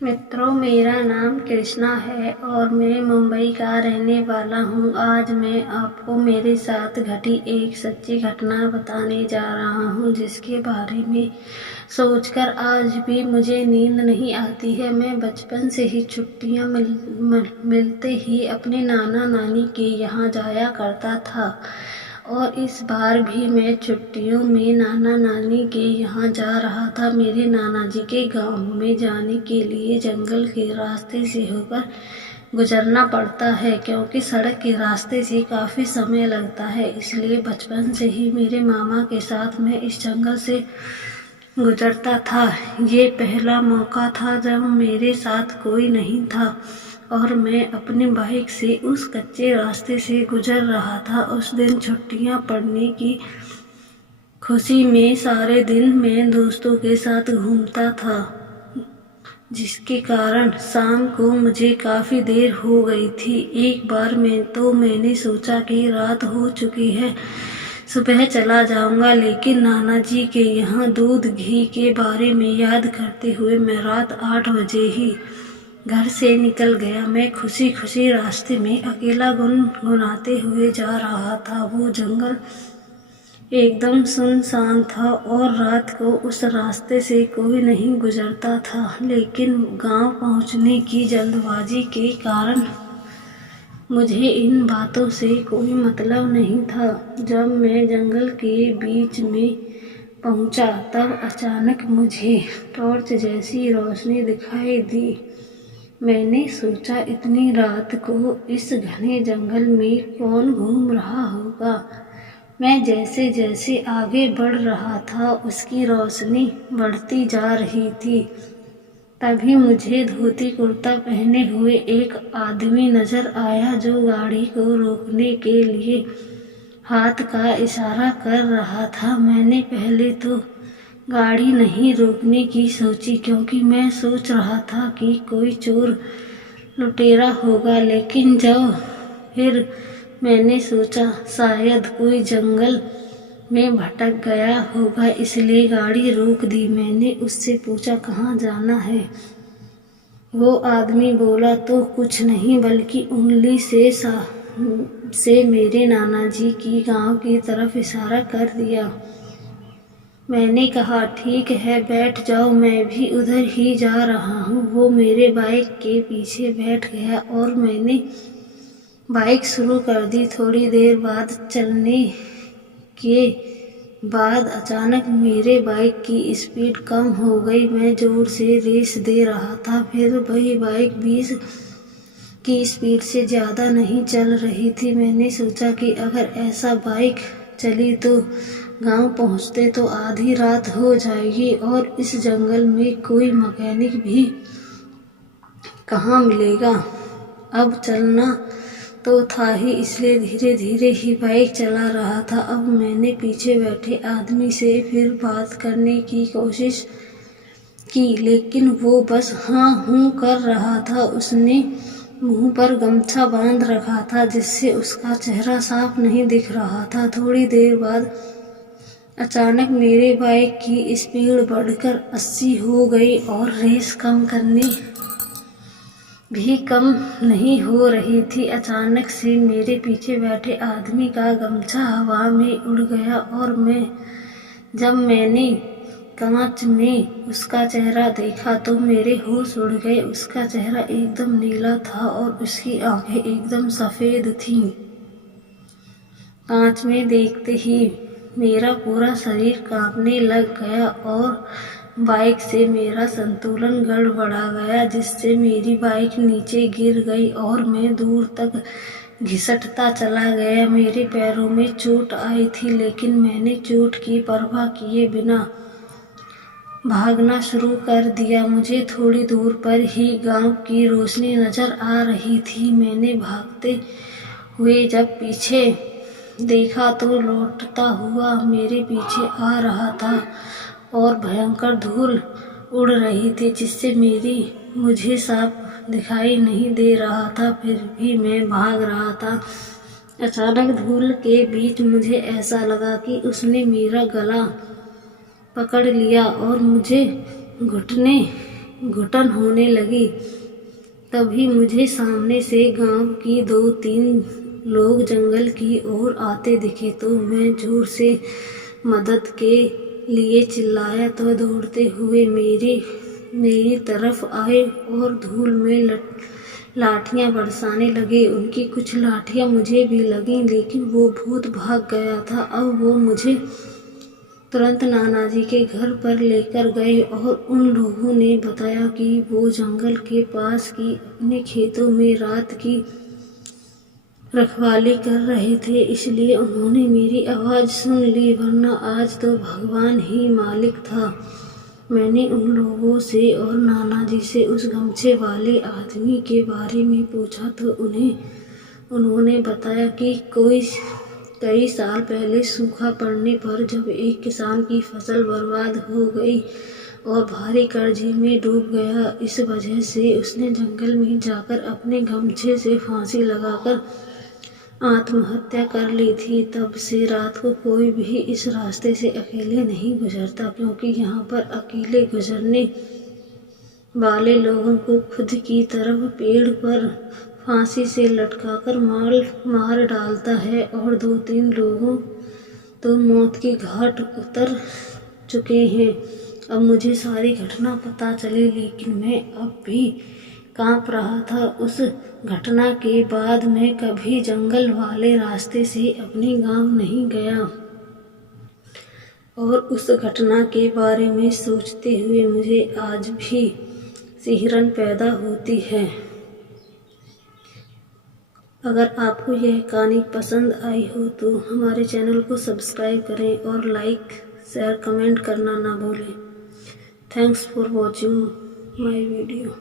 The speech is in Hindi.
मित्रों, मेरा नाम कृष्णा है और मैं मुंबई का रहने वाला हूँ। आज मैं आपको मेरे साथ घटी एक सच्ची घटना बताने जा रहा हूँ, जिसके बारे में सोचकर आज भी मुझे नींद नहीं आती है। मैं बचपन से ही छुट्टियाँ मिलते ही अपने नाना नानी के यहाँ जाया करता था और इस बार भी मैं छुट्टियों में नाना नानी के यहाँ जा रहा था। मेरे नाना जी के गांव में जाने के लिए जंगल के रास्ते से होकर गुजरना पड़ता है, क्योंकि सड़क के रास्ते से काफ़ी समय लगता है। इसलिए बचपन से ही मेरे मामा के साथ मैं इस जंगल से गुजरता था। ये पहला मौका था जब मेरे साथ कोई नहीं था और मैं अपनी बाइक से उस कच्चे रास्ते से गुजर रहा था। उस दिन छुट्टियां पड़ने की खुशी में सारे दिन मैं दोस्तों के साथ घूमता था, जिसके कारण शाम को मुझे काफ़ी देर हो गई थी। एक बार मैंने सोचा कि रात हो चुकी है, सुबह चला जाऊंगा, लेकिन नाना जी के यहाँ दूध घी के बारे में याद करते हुए मैं रात 8 बजे ही घर से निकल गया। मैं खुशी खुशी रास्ते में अकेला गुनगुनाते हुए जा रहा था। वो जंगल एकदम सुनसान था और रात को उस रास्ते से कोई नहीं गुजरता था, लेकिन गांव पहुंचने की जल्दबाजी के कारण मुझे इन बातों से कोई मतलब नहीं था। जब मैं जंगल के बीच में पहुंचा तब अचानक मुझे टॉर्च जैसी रोशनी दिखाई दी। मैंने सोचा, इतनी रात को इस घने जंगल में कौन घूम रहा होगा। मैं जैसे जैसे आगे बढ़ रहा था उसकी रोशनी बढ़ती जा रही थी। तभी मुझे धोती कुर्ता पहने हुए एक आदमी नजर आया, जो गाड़ी को रोकने के लिए हाथ का इशारा कर रहा था। मैंने पहले तो गाड़ी नहीं रोकने की सोची, क्योंकि मैं सोच रहा था कि कोई चोर लुटेरा होगा, लेकिन जब फिर मैंने सोचा शायद कोई जंगल में भटक गया होगा, इसलिए गाड़ी रोक दी। मैंने उससे पूछा, कहाँ जाना है। वो आदमी बोला तो कुछ नहीं, बल्कि उंगली से मेरे नाना जी की गांव की तरफ इशारा कर दिया। मैंने कहा, ठीक है, बैठ जाओ, मैं भी उधर ही जा रहा हूँ। वो मेरे बाइक के पीछे बैठ गया और मैंने बाइक शुरू कर दी। थोड़ी देर बाद चलने के बाद अचानक मेरे बाइक की स्पीड कम हो गई। मैं जोर से रेस दे रहा था, फिर वही बाइक 20 की स्पीड से ज़्यादा नहीं चल रही थी। मैंने सोचा कि अगर ऐसा बाइक चली तो गांव पहुंचते तो आधी रात हो जाएगी और इस जंगल में कोई मैकेनिक भी कहाँ मिलेगा। अब चलना तो था ही, इसलिए धीरे धीरे ही बाइक चला रहा था। अब मैंने पीछे बैठे आदमी से फिर बात करने की कोशिश की, लेकिन वो बस हाँ हूँ कर रहा था। उसने मुंह पर गमछा बांध रखा था, जिससे उसका चेहरा साफ नहीं दिख रहा था। थोड़ी देर बाद अचानक मेरे बाइक की स्पीड बढ़कर 80 हो गई और रेस कम करने भी कम नहीं हो रही थी। अचानक से मेरे पीछे बैठे आदमी का गमछा हवा में उड़ गया और जब मैंने कांच में उसका चेहरा देखा तो मेरे होश उड़ गए। उसका चेहरा एकदम नीला था और उसकी आंखें एकदम सफ़ेद थीं। कांच में देखते ही मेरा पूरा शरीर कांपने लग गया और बाइक से मेरा संतुलन गड़बड़ा गया, जिससे मेरी बाइक नीचे गिर गई और मैं दूर तक घिसटता चला गया। मेरे पैरों में चोट आई थी, लेकिन मैंने चोट की परवाह किए बिना भागना शुरू कर दिया। मुझे थोड़ी दूर पर ही गांव की रोशनी नजर आ रही थी। मैंने भागते हुए जब पीछे देखा तो लौटता हुआ मेरे पीछे आ रहा था और भयंकर धूल उड़ रही थी, जिससे मुझे साफ दिखाई नहीं दे रहा था, फिर भी मैं भाग रहा था। अचानक धूल के बीच मुझे ऐसा लगा कि उसने मेरा गला पकड़ लिया और मुझे घुटने घुटन होने लगी। तभी मुझे सामने से गांव की 2-3 लोग जंगल की ओर आते दिखे तो मैं जोर से मदद के लिए चिल्लाया तो दौड़ते हुए मेरी तरफ आए और धूल में लाठियां बरसाने लगे। उनकी कुछ लाठियां मुझे भी लगीं, लेकिन वो भूत भाग गया था। अब वो मुझे तुरंत नानाजी के घर पर लेकर गए और उन लोगों ने बताया कि वो जंगल के पास की अपने खेतों में रात की रखवाली कर रहे थे, इसलिए उन्होंने मेरी आवाज़ सुन ली, वरना आज तो भगवान ही मालिक था। मैंने उन लोगों से और नानाजी से उस गमछे वाले आदमी के बारे में पूछा तो उन्होंने बताया कि कई साल पहले सूखा पड़ने पर जब एक किसान की फसल बर्बाद हो गई और भारी कर्जे में डूब गया, इस वजह से उसने जंगल में जाकर अपने गमछे से फांसी लगाकर आत्महत्या कर ली थी। तब से रात को कोई भी इस रास्ते से अकेले नहीं गुजरता, क्योंकि यहाँ पर अकेले गुजरने वाले लोगों को खुद की तरफ पेड़ पर फांसी से लटकाकर मार डालता है और 2-3 लोगों तो मौत की घाट उतर चुके हैं। अब मुझे सारी घटना पता चली, लेकिन मैं अब भी कांप रहा था। उस घटना के बाद मैं कभी जंगल वाले रास्ते से अपने गांव नहीं गया और उस घटना के बारे में सोचते हुए मुझे आज भी सिहरन पैदा होती है। अगर आपको यह कहानी पसंद आई हो तो हमारे चैनल को सब्सक्राइब करें और लाइक, शेयर, कमेंट करना ना भूलें। Thanks for watching my video.